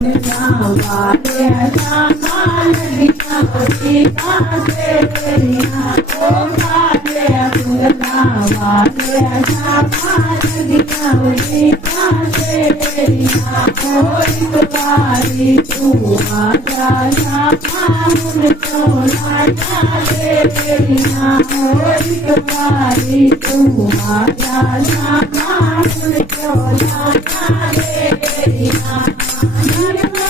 वाले श्यामा लगिया सीता से तेरिया को वाले अबुला वाले श्यामा लगिया सीता से तेरिया कोई तुम्हारी तू आजा श्यामा मुझको लाजा दे तेरिया कोई तुम्हारी तू आजा श्यामा मुझको लाजा दे तेरिया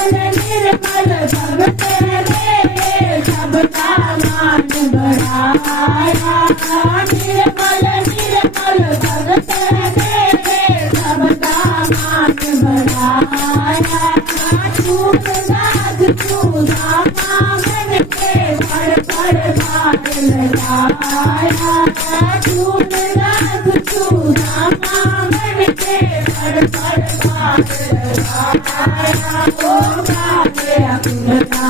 निर्मल भगत रे सबका मान बढ़ाया निर्मल भगत रे सबका मान बढ़ाया नाथ पूजा मांगन के पर बात लगाया नाथ पूजा मांगन के पर बात लगाया ओ वाले अबुला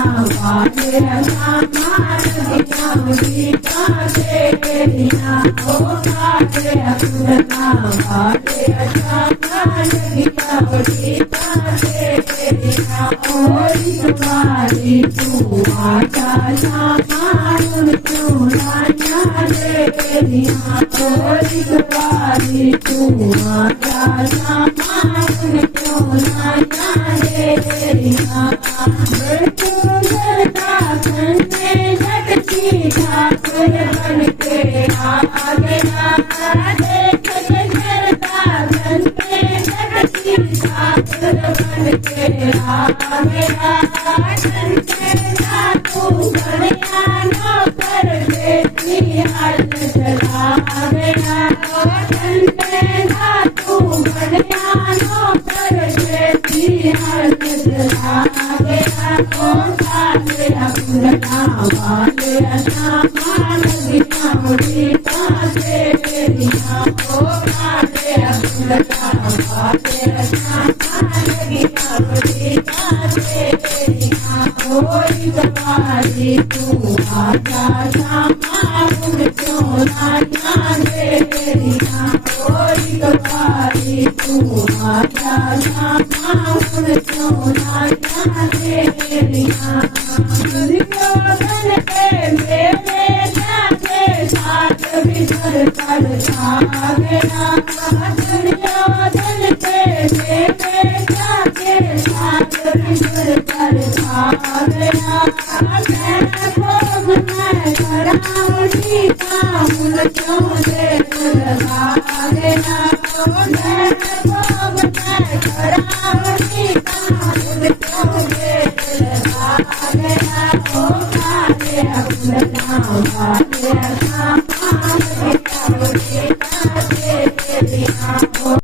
वाले श्यामा लगिया सीता से तेरिया ओ वाले अबुला वाले श्यामा लगिया सीता से तेरिया कोई तुम्हारी तू आजा श्यामा मुझको लाजा दे तेरिया कोई तुम्हारी तू आजा श्यामा मुझको लाजा दे तेरिया ठाकुर बन के आ गया देख करता बन के जगती ठाकुर बन के आ गया तू बढ़िया नौकर बेटी हल चला गया तू बढ़िया नौकर बेटी हल चला गया वाले अबुला वाले श्यामा लगिया सीता से तेरिया ओ वाले अबुला वाले श्यामा लगिया सीता से तेरिया कोई तुम्हारी तू आजा श्यामा मुझको लाजा दे तेरिया कोई तुम्हारी तू आजा श्यामा मुझको लाजा दे तेरिया दुर्योधन के मेरे जाके साथ बिछड़ कर आ गया दुर्योधन के मेरे जाके साथ बिछड़ कर आ गया भोग मैं कराऊं सीता मुझको देख लगा गया भोग मैं कराऊं सीता मुझको देख लगा गया ओ वाले अबुला वाले श्यामा लगिया सीता से तेरिया।